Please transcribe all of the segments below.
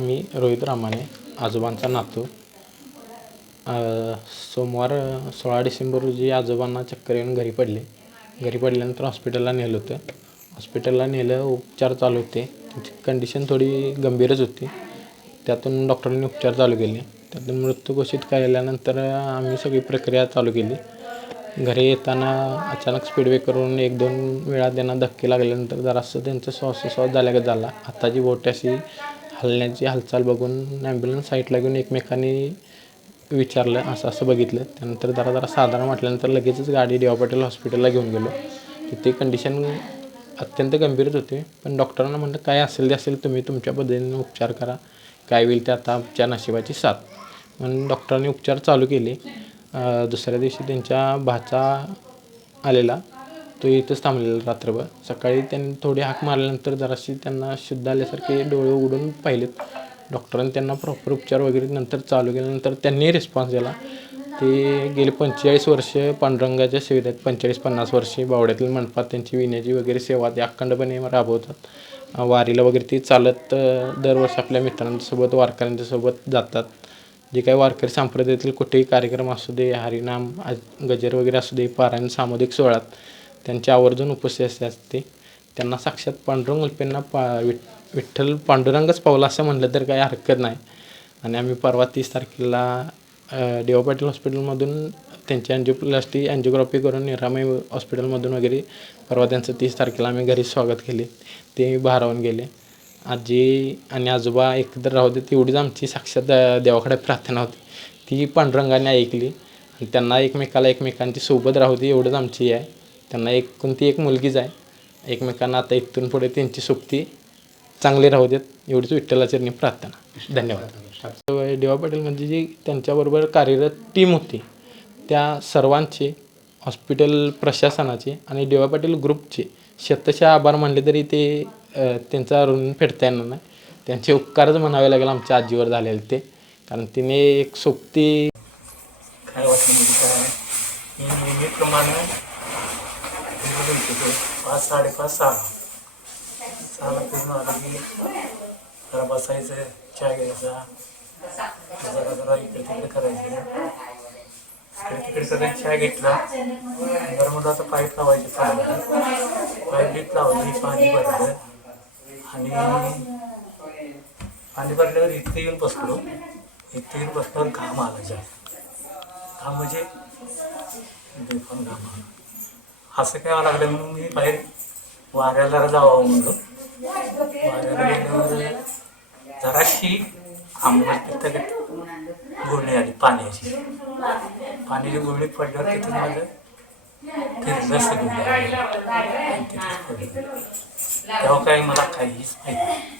मी रोहित रामाने आजोबांचा नातू. सोमवार सोळा डिसेंबर रोजी आजोबांना चक्कर येऊन घरी पडले. घरी पडल्यानंतर हॉस्पिटलला नेलं होतं. हॉस्पिटलला नेलं उपचार चालू होते. त्यांची कंडिशन थोडी गंभीरच होती. त्यातून डॉक्टरांनी उपचार चालू केले. त्यातून मृत्यू घोषित केल्यानंतर आम्ही सगळी प्रक्रिया चालू केली. घरी येताना अचानक स्पीड करून एक दोन वेळा त्यांना धक्के लागल्यानंतर जरासं त्यांचं श्वासोश्वास झाल्यागत झाला. हाताची बोट अशी हलण्याची हालचाल बघून ॲम्ब्युलन्स साईटला घेऊन एकमेकांनी विचारलं असं असं बघितलं. त्यानंतर जरा जरा साधारण वाटल्यानंतर लगेचच गाडी डी पाटील हॉस्पिटलला घेऊन गेलो. तिथे कंडिशन अत्यंत गंभीरच होती. पण डॉक्टरांना म्हणलं काय असेल ते असेल तुम्ही तुमच्या पद्धतीने उपचार करा. काय होईल ते आता आमच्या नशिबाची साथ. म्हणून डॉक्टरांनी उपचार चालू केले. दुसऱ्या दिवशी त्यांच्या भाचा आलेला. तो इथंच थांबलेला रात्रभर. सकाळी त्यांनी थोडी हाक मारल्यानंतर जराशी त्यांना शुद्ध आल्यासारखे डोळे उघडून पाहिलेत. डॉक्टरांनी त्यांना प्रॉपर उपचार वगैरे नंतर चालू केल्यानंतर त्यांनी रिस्पॉन्स दिला. ते गेले पंचेचाळीस वर्ष पांडुरंगाच्या सेवेत. आहेत पंचेचाळीस पन्नास वर्षे बावड्यातील मंडपात त्यांची विण्याची वगैरे सेवा ते अखंडपणे राबवतात. वारीला वगैरे ती चालत दरवर्षी आपल्या मित्रांसोबत वारकऱ्यांच्यासोबत जातात. जे काही वारकरी संप्रदायातील कुठेही कार्यक्रम असू दे हरिनाम आज- गजर वगैरे असू दे पारायण सामुदायिक सोहळ्यात त्यांची आवर्जून उपस्थिती असते त्यांना साक्षात पांडुरंग उल्पेंना पा विठ विठ्ठल पांडुरंगच पावला असं म्हटलं तर काही हरकत नाही. आणि आम्ही परवा तीस तारखेला देवा पाटील हॉस्पिटलमधून त्यांची अँजिओप्लास्टी अँजिओग्राफी करून निरामय हॉस्पिटलमधून वगैरे परवा त्यांचं तीस तारखेला आम्ही घरी स्वागत केले. ते भारावून गेले. आजी आणि आजोबा एकत्र राहू दे तेवढीच आमची साक्षात देवाकडे प्रार्थना होती. ती पांडुरंगाने ऐकली. आणि त्यांना एकमेकाला एकमेकांची सोबत राहू दे एवढंच आमची आहे. त्यांना एक कोणती एक मुलगीच आहे. एकमेकांना आता इथून पुढे त्यांची सोबती चांगली राहू देत. एवढीच विठ्ठलाचरणी प्रार्थना. धन्यवाद. देवा पाटील म्हणजे जी त्यांच्याबरोबर कार्यरत टीम होती त्या सर्वांचे हॉस्पिटल प्रशासनाचे आणि देवा पाटील ग्रुपचे शतशः आभार मानले तरी ते त्यांचा ऋण फेडता येणार नाही. त्यांचे उपकारच म्हणावे लागेल आमच्या आजीवर झालेले ते. कारण तिने एक सोबती काय वाटलं म्हणजे काय मी नेहमीप्रमाणे पूर्ण गेलतो पाच साडेपाच सहा. सहाला पूर्ण आलं की जरा बसायचं चहा घ्यायचा. जरा जरा इकडे तिकडे करायचं. इकडे तिकडे सगळं चहा घेतला. बरं आता पाईप लावायचे पाणी पाईप बीप लावली पाणी भरलं. आणि पाणी भरल्यावर इथे येऊन बसलो. इथे येऊन बसल्यावर घाम आला जास्त. घाम म्हणजे बेफाम घाम आला. असं काय लागलं म्हणून मी बाहेर वाऱ्याला जरा जावं म्हणलो. वाऱ्याला गेल्यावर जराशी आंबट तिथं गुळणी आली पाण्याची. पाण्याची गुळणी पडल्यावर तिथं माझं फिरलं सगळं. तिथेच पडलं. तेव्हा काही मला काहीच माहिती नाही.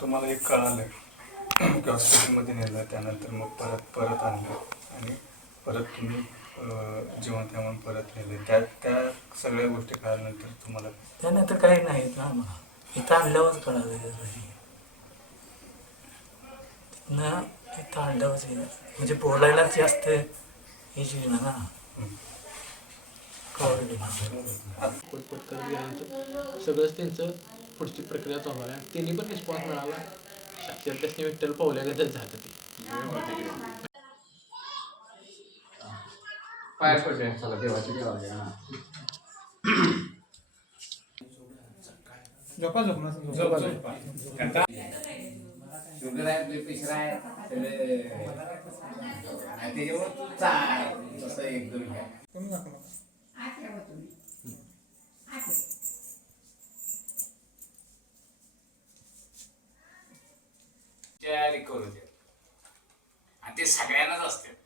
तुम्हाला एक कळालं की हॉस्पिटलमध्ये नेलं त्यानंतर मग परत परत आणलं. आणि परत तुम्ही आहे म्हणून परत नेलं. त्या त्या सगळ्या गोष्टी कळाल्यानंतर तुम्हाला त्यानंतर काही नाही ना मला इथं आणल्यावरच कळालं हे. तिथनं इथं आणल्यावरच हे म्हणजे बोलायला जास्त हे जी ना ना कळली सगळंच त्यांचं पुढची प्रक्रिया चालू आहे. त्यांनी पण रिस्पॉन्स मिळाला. साक्षात त्याने विठ्ठल पावल्यागतच झालं ते. पाय पडले. चला देवाची देवाची हा. शुगर आहे प्रेशर आहे घ्या. तयारी करू दे. आणि ते सगळ्यांनाच असते.